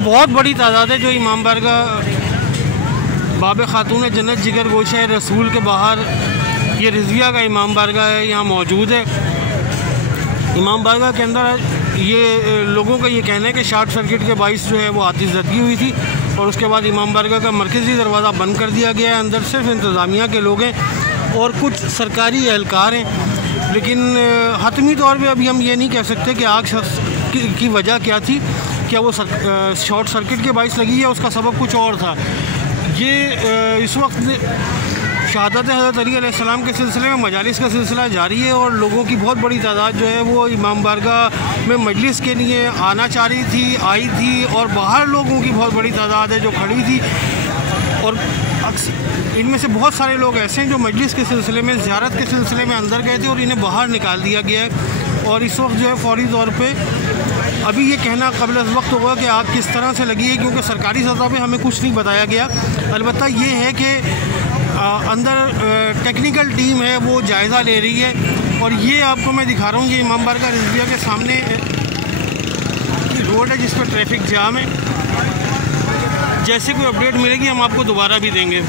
बहुत बड़ी तादाद है जो इमाम बारगाह बाब खातून जन्नत जिगर गोशा रसूल के बाहर ये रिजविया का इमाम बारगाह है, यहाँ मौजूद है। इमाम बारगाह के अंदर ये लोगों का ये कहना है कि शॉर्ट सर्किट के बाइस जो है वो आतिशज़दगी हुई थी और उसके बाद इमाम बारगाह का मरकज़ी दरवाज़ा बंद कर दिया गया है। अंदर सिर्फ इंतज़ामिया के लोग हैं और कुछ सरकारी एहलकार हैं, लेकिन हतमी तौर पे अभी हम ये नहीं कह सकते कि आग की वजह क्या थी, क्या वो शॉर्ट सर्किट के बाइस लगी या उसका सबब कुछ और था। ये इस वक्त शहादत हज़रत अली अलैहिस्सलाम के सिलसिले में मजालिस का सिलसिला जारी है और लोगों की बहुत बड़ी तादाद जो है वो इमाम बारगाह में मजलिस के लिए आना चाह रही थी, आई थी, और बाहर लोगों की बहुत बड़ी तादाद है जो खड़ी थी। और इनमें से बहुत सारे लोग ऐसे हैं जो मजलिस के सिलसिले में, ज़ियारत के सिलसिले में अंदर गए थे और इन्हें बाहर निकाल दिया गया है। और इस वक्त जो है फौरी तौर पर अभी ये कहना क़ब्ल वक्त होगा कि आग किस तरह से लगी है, क्योंकि सरकारी सतह पे हमें कुछ नहीं बताया गया। अलबत्ता ये है कि अंदर टेक्निकल टीम है वो जायज़ा ले रही है। और ये आपको मैं दिखा रहा हूँ, ये इमाम बारगाह रिजविया के सामने रोड है जिस पर ट्रैफिक जाम है। जैसे कोई अपडेट मिलेगी हम आपको दोबारा भी देंगे।